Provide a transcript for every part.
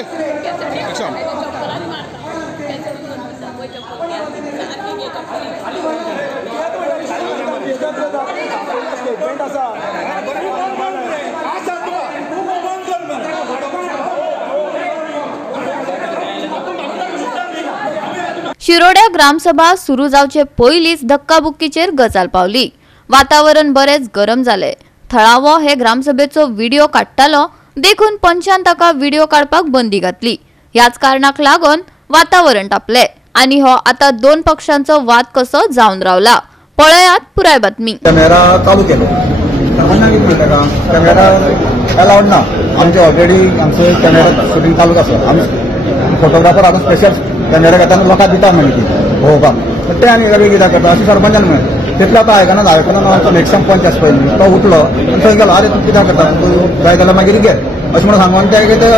Action. शिरोड्या ग्रामसभा सुरू जावचे पयलींच धक्काबुक्कीचेर गजाल पावली। वातावरण बरेच गरम जाले। थळावो हे ग्रामसभेचो व्हिडिओ काडटालो देखून पंचान ताका व्हिडिओ काडपाक बंदी घातली। ह्याच कारणाक लागून वातावरण तापले आणि हो आता दोन पक्षांचो वाद कसो जावन रावला। पळयात पुराय बातमी। कॅमेरा चालू केलो कॅमेरा अलाउड ना आमचे ऑलरेडी आमचे कॅमेरा शूटिंग चालूच आसा। आमी फोटोग्राफर आता स्पेशल कॅमेरा घेताना लोकांक दिता म्हणजे ती पळोवपाक ते आमी वेगळी कित्याक करता अशें सरपंचान म्हळें तितलें आतां आयकना आमचो मॅक्सिमम पंच आसा पळय तो उठलो आनी थंय गेलो आरे तूं कित्याक करता तूं जाय जाल्यार मागीर घे अशें म्हणून सांगून ते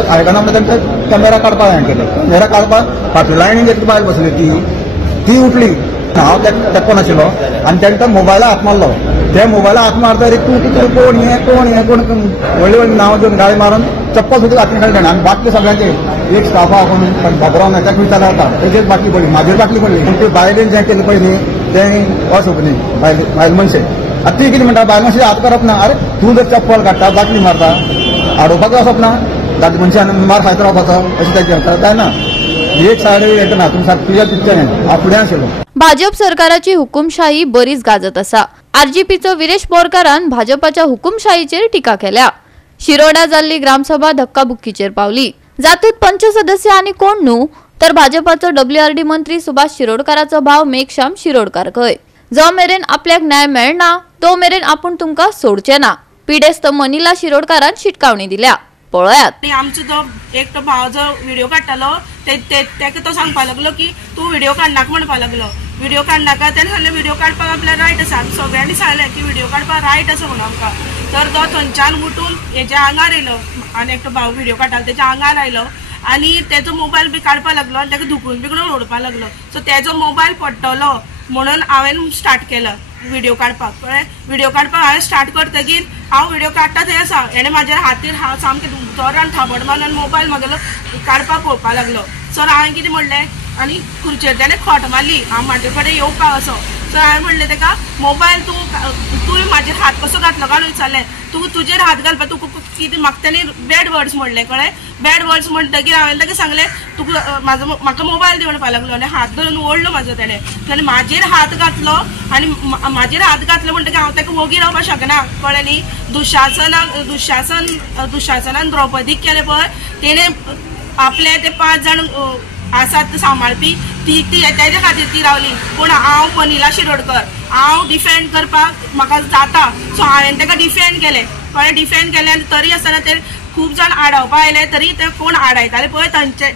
आयकना म्हणटा तेंचे कॅमेरा काडपाक हांवें केलो। कॅमेरा काडपाक फाटल्या लायनीन एक बायल बसली ती उठली हांव तेंको नाशिल्लो आनी तेंका मोबायला हात मारलो। ते मोबायला हात मारता तूं कितें कोण हे कोण व्हडली व्हडली नांवां घेवन गाळी मारून चप्पल सुद्दां हातीन काडली आनी बाटली सगळ्यांचे एक स्टाफा कोण घाबरावन ताका विचारता तेजेच बाटली पडली म्हाजेर बाटली पडली पूण ते बायलेन जें केलें पळय न्ही तें अशोक न्ही बायल मनशे आतां ती कितें म्हणटा बायल मनशे हात करप ना आरे तूं जर चप्पल काडटा बाटली मारता आडोवपाक वचप ना दादले मनशान मार खायत रावपाचो अशें ताचें म्हणटा काय ना एक सायड येतना तुमकां सांगता तुज्या पिक्चरान हांव फुडें आशिल्लो। भाजप सरकाराची हुकुमशाही बरीच गाजत आसा। आरजीपीचो विरेश बोरकारान भाजपाच्या हुकुमशाहीचेर टिका केल्या। शिरोड्या जाल्ली ग्रामसभा धक्काबुक्कीचेर पावली। जातूंत पंच सदस्य आनी कोण न्हू तर भाजपाचो WRD मंत्री सुभाष शिरोडकाराचो भाव मेघश्याम शिरोडकार खंय। जो मेरेन आपल्याक न्याय मेळना तो मेरेन आपूण तुमकां सोडचे ना पिडेस्त मनीला शिरोडकारान शिटकावणी दिल्या। पळयात। आमचो तो एक तो भाव जो व्हिडिओ काडटालो तेका तो सांगपा लागलो की तूं व्हिडिओ काडनाका म्हणपा लागलो। व्हिडिओ काडनाका तेणें सांगलें व्हिडिओ काडपाक आपल्याक रायट आसा सगळ्यांनी सांगलें की व्हिडिओ काडपाक रायट आसा म्हणून आमकां। तर तो थंयच्यान उठून हेच्या आंगार येयलो आनी एक तो भाव व्हिडिओ काडटालो तेच्या आंगार आयलो आनी तेजो मोबायल बी काडपाक लागलो आनी ताका धुकलून बिकलून ओडपाक लागलो। सो तेजो मोबायल पडटलो म्हणून हांवें स्टार्ट केलो व्हिडिओ काडपाक। कळ्ळें व्हिडिओ काडपाक हांवें स्टार्ट करतकीर हांव व्हिडिओ काडटा थंय आसा हेणें म्हाज्या हातीर हांव सामकें जोरान थाबड मारून मोबायल म्हागेलो काडपाक पळोवपाक लागलो। सो हांवें कितें म्हणलें आनी खुर्चेर तेणें खोट मारली हांव म्हाजे कडेन येवपाक असो। सो हांवें म्हणलें ताका मोबायल तुवें म्हाजेर हात कसो घातलो काय विचारलें तुजेर हात घालपाक तुका कितें म्हाका तेणी बॅड वर्ड्स म्हणलें। कळ्ळें बॅड वर्ड्स म्हणटकीर हांवें ताका सांगलें तुका म्हाका मोबायल दी म्हणपाक लागलो आनी हात धरून ओडलो म्हाजो तेणें म्हाजेर हात घातलो आनी म्हाजेर हात घातलो म्हणटकीर हांव ताका वोगी रावपाक शकना। कळ्ळें न्ही दुशासनान द्रौपदीक केलें पळय तेणें आपले ते 5 जाण आसात सांबाळपी तेज्या खातीर ती रावली पूण हांव मनीला शिरोडकर हांव डिफेंड करपाक म्हाका जाता। सो हांवें ताका डिफेंड केलें। कळ्ळें डिफेंड केलें आनी तरी आसतना ते खूब जाण आडावपा आयले तरी ते कोण आडायताले पळय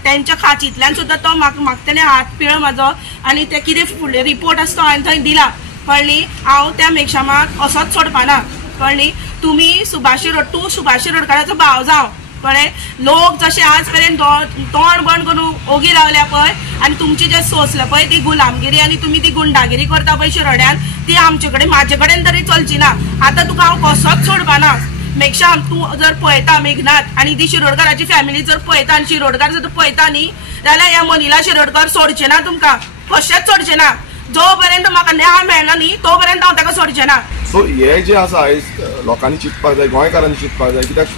तेंच्या खाचींतल्यान सुद्दां तो म्हाका तेणें हात पिळ्ळो म्हाजो आनी ते कितें फुडले रिपोर्ट आसा तो हांवें थंय दिला। कळ्ळें हांव त्या मेघश्यामाक असोच सोडपाना। कळ्ळें तूं सुभाष शिरोडकाराचो भाव जावं। कळ्ळें लोक जशे आज पर्यंत तोंड बंद करून ओगी रावल्या पळय आनी तुमची जे सोंसलां पळय ती गुलामगिरी आनी तुमी ती गुंडागिरी करता पळय शिरोड्यान ती आमचे कडेन म्हाजे कडेन तरी चलची ना। आतां तुका हांव कसोच सोडपाना। मेघश्याम तूं जर पळयता मेघनाथ आनी ती शिरोडकाराची फॅमिली जर पळयता आनी शिरोडकार जर पळयता न्ही जाल्यार ह्या मनीला शिरोडकार सोडचे ना तुमकां कशेंच सोडचे ना। जो पर्यंत म्हाका न्याय मेळना न्ही तो पर्यंत हांव ताका सोडचे ना। सो हे जे आसा आयज लोकांनी चिंतपाक जाय गोंयकारांनी चिंतपाक जाय कित्याक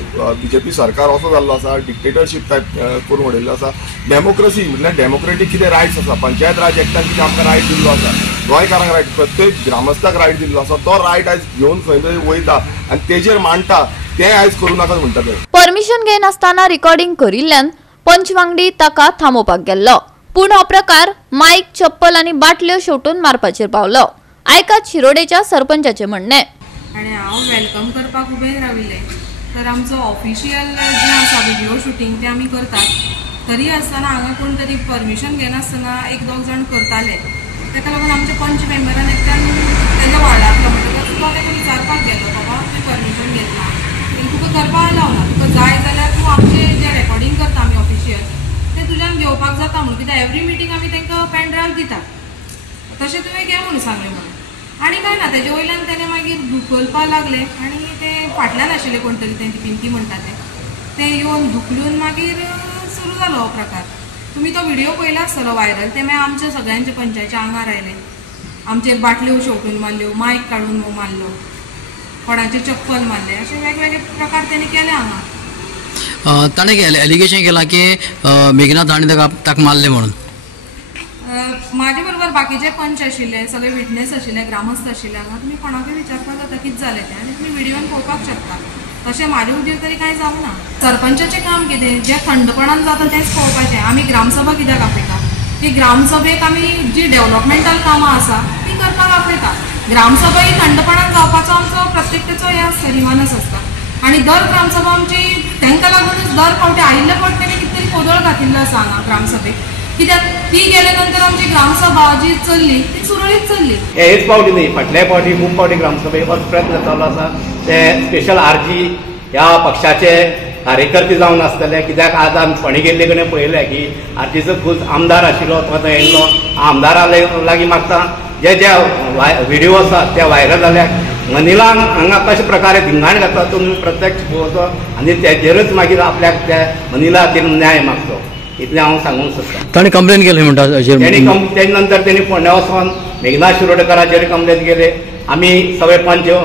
BJP सरकार असो जाल्लो आसा डिक्टेटरशीप टायप करून उडयल्लो आसा। डेमोक्रेसी म्हणल्यार डेमोक्रेटीक कितें रायट्स आसा पंचायत राज एक्टान कितें आमकां रायट दिल्लो आसा गोंयकारांक रायट प्रत्येक ग्रामस्थाक रायट दिल्लो आसा तो रायट आयज घेवन खंय तरी वयता आनी तेजेर मांडटा तें आयज करूं नाका म्हणटा ते। परमिशन घेनासतना रिकॉर्डिंग करिल्ल्यान पंच वांगडी ताका थांबोवपाक गेल्लो पूण हो प्रकार माईक चप्पल आनी बाटल्यो शेवटून मारपाचेर पावलो। आयकात शिरोडेच्या सरपंचाचे म्हणणे। आनी हांव वेलकम करपाक उबें राविल्लें तर आमचो ऑफिशियल जें आसा व्हिडिओ शूटिंग तें आमी करतात तरी आसतना हांगा कोण तरी परमिशन घेनासतना 1-2 जाण करताले ताका लागून आमच्या पंच मेंबरान एकट्यान तेज्या वाडांतलो म्हणटकच तो ताका विचारपाक गेलो बाबा तुवें परमिशन घेतला तुका करपाक लावना तुका जाय जाल्यार तूं आमचें जें रेकॉर्डिंग करता आमी ऑफिशियल तें तुज्यान घेवपाक जाता म्हणून कित्याक एवरी मिटींग आमी तांकां पेन ड्रायव्ह दितात तशें तुवें घे म्हणून सांगलें म्हणून आनी काय ना तेजे वयल्यान तेणें मागीर धुकलपाक लागले आनी ते फाटल्यान आशिल्ले कोण तरी तेंची पिंकी म्हणटा ते येवन धुकलून मागीर सुरू जालो हो प्रकार. तुम्ही तो व्हिडिओ पळयला आसतलो व्हायरल. ते मागीर आमच्या सगळ्यांच्या पंचायतीच्या आंगार आयले. आमचेर बाटल्यो शेवटून मारल्यो, मायक काडून मारलो, कोणाचे चप्पल मारले, असे वेगवेगळे प्रकार त्यांनी केले हांगा. ताणें एलिगेशन केलां की मेघनाथ हाणें ताका मारलें म्हणून. माझे बरोबर बाकीचे पंच आशिल्ले, सगळे विटनेस आशिल्ले, ग्रामस्थ आशिल्ले. हांगा तुमी कोणाकूय विचारपाक जाता कितें जालें तें, आनी तुमी व्हिडिओन पळोवपाक शकता. तशें म्हाजे हुजीर तरी कांय जावं ना. सरपंचाचें काम कितें, जें थंडपणान जाता तेंच पळोवपाचें. आमी ग्रामसभा कित्याक आपयता, की ग्रामसभेक आमी जी डेव्हलपमेंटल कामां आसा ती करपाक आपयता. ग्रामसभा ही थंडपणान जावपाचो आमचो प्रत्येकाचो हें आसता, रिमानस आसता. आनी दर ग्रामसभा आमची तांकां लागूनच दर फावटी आयिल्ल्या फावटी तेणी कितें तरी कोदळ घातिल्लो आसा हांगा ग्रामसभेक. कित्याक ती गेले नंतर आमची ग्रामसभा जी चल्ली ती सुरळीत चल्ली. हेच फावटी न्ही, फाटल्या फावटी खूब फावटी ग्रामसभेक होच प्रयत्न चालू आसा. ते स्पेशल आरजी ह्या पक्षाचे कार्यकर्ते जावन आसतले. कित्याक आज आमी फोंडे गेल्ले कडेन पळयलें की आरजीचो खूब आमदार आशिल्लो तो थंय येयल्लो. आमदारा लागीं मागता जे व्हिडिओ आसात ते व्हायरल जाल्यात. मनिलांक हांगा कशे प्रकारे धिंगाण घातला तुमी प्रत्यक्ष पळोवचो आनी तेजेरच मागीर आपल्याक त्या मनिला खातीर न्याय मागचो, इतलें हांव सांगूंक सोदतां. ताणें कंप्लेन केली म्हणटा. तेजे नंतर त्यांनी फोंड्या वचून मेघनाथ शिरोडकराचेर कंप्लेन केले. आमी सगळे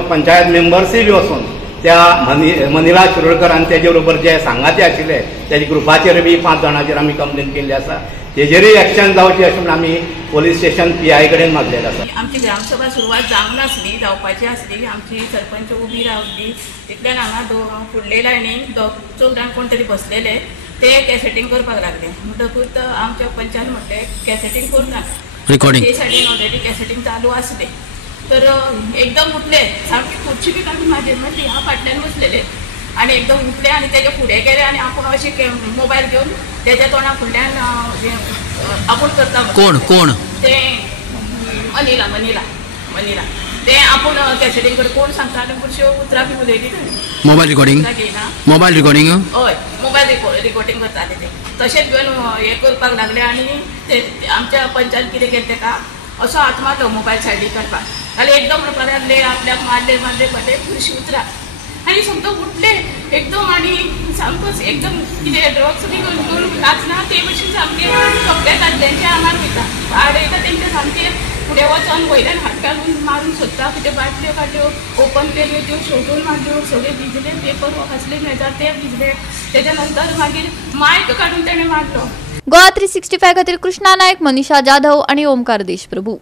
पंचायत मेंबर्सूय बी वचून त्या मनिला शिरोडकर आनी तेजे बरोबर जे सांगाते आशिल्ले तेजे ग्रुपाचेर बी 5 जाणांचेर आमी कंप्लेन केल्ली आसा. तेजेरूय एक्शन जावची अशें म्हणून आमी पोलीस स्टेशन PI कडेन मागलेलें आसा. आमची ग्रामसभा सुरवात जावंक नासली, जावपाची आसली. आमची सरपंच उबी रावली. तितल्यान हांगा फुडले लायनीन 2 जाण कोण तरी बसलेले, ते कॅसेटींग करपाक लागले. म्हणटकूच आमच्या पंचान म्हटलें कॅसेटींग करनात. रिकॉर्डिंग ते सायडीन ऑलरेडी कॅसेटींग चालू आसले. तर एकदम उठले, सारकी खुर्ची बी काडून म्हाजेर मारली. हांव फाटल्यान बसलेले आनी एकदम उठले आनी तेजे फुडें गेले आनी आपूण अशें मोबायल घेवन तेज्या तोंडा फुडल्यान आपूण करता. कोण ते मनिला ते आपूण कॅसेटींग कर कोण सांगता आनी खुर्च्यो उतरां बी उलयली. मोबायल रिकॉर्डिंग हय मोबायल रिकॉर्डिंग करताले ते. तशेंच घेवन हें करपाक लागले आनी ते आमच्या पंचान कितें केलें तेका असो हात मारलो मोबायल सायडीक काडपाक. जाल्यार एकदम म्हणपाक लागले आपल्याक मारले खुर्ची उतरा आनी समजा उठले एकदम आनी सामकोच एकदम कितें ड्रग्स बी करून नाचना ते भशेन सामके सगळ्या दादल्यांच्या आंगार वयता. आडयता तेंचे सामके फुडें वचोन वयल्यान हात घालून मारून सोदता. कितें बाटल्यो काडल्यो ओपन केल्यो त्यो शेवटून मारल्यो, सगळे भिजले, पेपर असले मेजार ते भिजले. तेच्या नंतर मागीर मायक काडून तेणें मारलो. गोवा 365 खातीर कृष्णा नायक, मनीषा जाधव आणि ओमकार देशप्रभू.